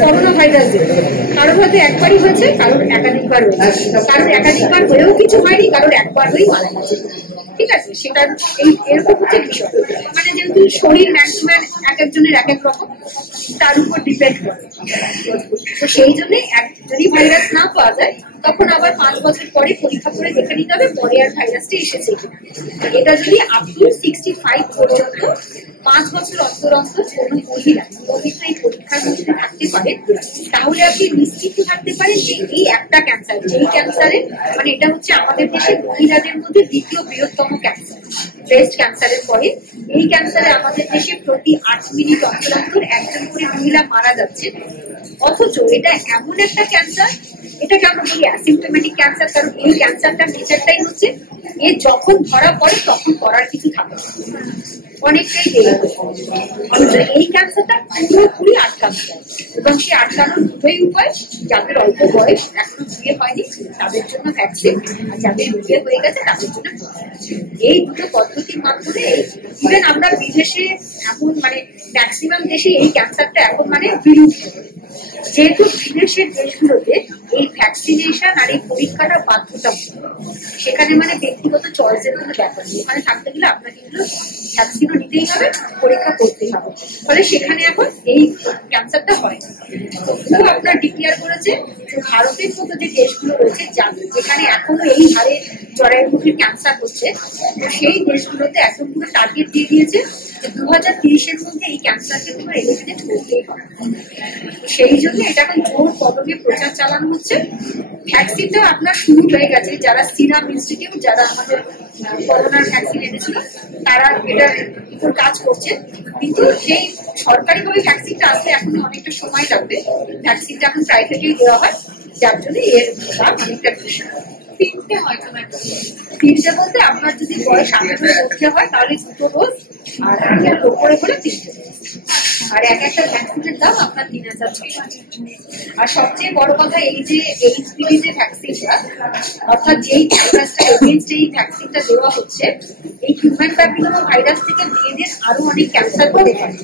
Corona virus কারোর হয়তো একবারই হয়েছে, কারোর একাধিকবার হয়েছে, কারোর একাধিকবার হয়েও কিছু হয়নি, কারোর একবার হয়েই মারা গেছে। ঠিক আছে, সেটার এরকম হচ্ছে বিষয়। মানে যেহেতু শরীর ম্যাক্সিমাম এক একজনের এক এক রকম, তার উপর ডিপেন্ড করে। তো সেই জন্য যদি ভাইরাস না পাওয়া যায় তখন আবার 5 বছর পরে পরীক্ষা করে দেখে নিতে হবে পরে আর ভাইরাসটা এসেছে কিনা। এটা যদি আপ টু 65 পর্যন্ত 5 বছর অন্তর অন্তর কোনো মহিলা নিয়মিত এই পরীক্ষার মধ্যে থাকতে পারে, তাহলে আপনি নিশ্চিত থাকতে পারেন যে এই একটা ক্যান্সার, যেই ক্যান্সারে মানে এটা হচ্ছে আমাদের দেশের মহিলাদের মধ্যে দ্বিতীয় বৃহত্তম ক্যান্সার, ব্রেস্ট ক্যান্সারের পরে এই ক্যান্সারে আমাদের দেশে প্রতি 8 মিনিট অন্তর অন্তর একজন করে মহিলা মারা যাচ্ছে। অথচ এটা এমন একটা ক্যান্সার, এটাকে আমরা বলি অ্যাসিম্পটোমেটিক ক্যান্সার, কারণ এই ক্যান্সারটার নেচারটাই হচ্ছে এ যখন ধরা পড়ে তখন করার কিছু থাকে অনেকটাই দেরি করে। এই ক্যান্সারটা পুরোপুরি আটকানো যায়, এবং সেই আটকানোর দুটোই উপায়। যাদের অল্প বয়স এখনো বিয়ে হয়নি তাদের জন্য ভ্যাকসিন, আর যাদের বিয়ে হয়ে গেছে তাদের জন্য এই দুটো পদ্ধতির মাধ্যমে ইভেন আমরা বিদেশে এমন মানে ম্যাক্সিমাম দেশে এই ক্যান্সারটা এখন মানে বিলুপ্ত। যেহেতু বিদেশের দেশগুলোতে এই ভ্যাকসিনেশন আর এই পরীক্ষাটা বাধ্যতামূলক, সেখানে মানে ব্যক্তিগত চয়েসের কোনো ব্যাপার নেই। ওখানে থাকতে গেলে আপনাকে কিন্তু ভ্যাকসিনও নিতেই হবে, পরীক্ষা করতেই হবে। ফলে সেখানে এখন এই ক্যান্সারটা হয়। তো আপনার ডিক্লেয়ার করেছে ভারতের মতো যে দেশগুলো রয়েছে যেখানে এখনো এই হারে জরায়ুমুখীর ক্যান্সার হচ্ছে, সেই দেশগুলোতে এখন পুরো টার্গেট দিয়ে দিয়েছে যে 2030-এর মধ্যে এই ক্যান্সারকে পুরো এলিমিনেট করতেই হবে। সেই জন্য এটা এখন জোর কদমে প্রচার চালানো হচ্ছে। ভ্যাকসিনটা আপনার শুরু হয়ে গেছে। যারা সিরাম ইনস্টিটিউট, যারা আমাদের করোনার ভ্যাকসিন এনেছিল, তারা এটার উপর কাজ করছে। কিন্তু সেই সরকারিভাবে ভ্যাকসিনটা আসতে এখনো অনেকটা সময় লাগবে। ভ্যাকসিনটা এখন প্রাইভেটেই দেওয়া হয়, যার জন্য এর দাম অনেকটা বেশি। তিনটে বলতে আপনার যদি বয়স 18 মধ্যে হয় তাহলে 2 ডোজ, আর উপরে হলে 3 ডোজ। আর এক একটা ভ্যাকসিনের দাম আপনার 3600। আর সবচেয়ে বড় কথা এই যে এইচপিভি যে ভ্যাকসিনটা, অর্থাৎ যেই ভাইরাসটা এগেইনস্ট এই ভ্যাকসিনটা দেওয়া হচ্ছে, এই হিউম্যান প্যাপিলোমা ভাইরাস থেকে মেয়েদের আরো অনেক ক্যান্সার হতে পারে।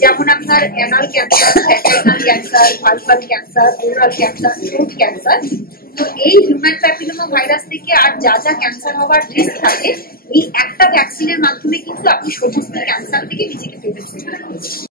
যেমন আপনার anal cancer, vaginal cancer, vulval cancer, oral cancer, throat cancer. তো এই হিউম্যান প্যাপিলোমা ভাইরাস থেকে আর যা যা ক্যান্সার হওয়ার রিস্ক থাকে, এই একটা ভ্যাকসিনের মাধ্যমে কিন্তু আপনি সমস্ত ক্যান্সার থেকে নিজেকে প্রোটেক্ট করতে পারেন।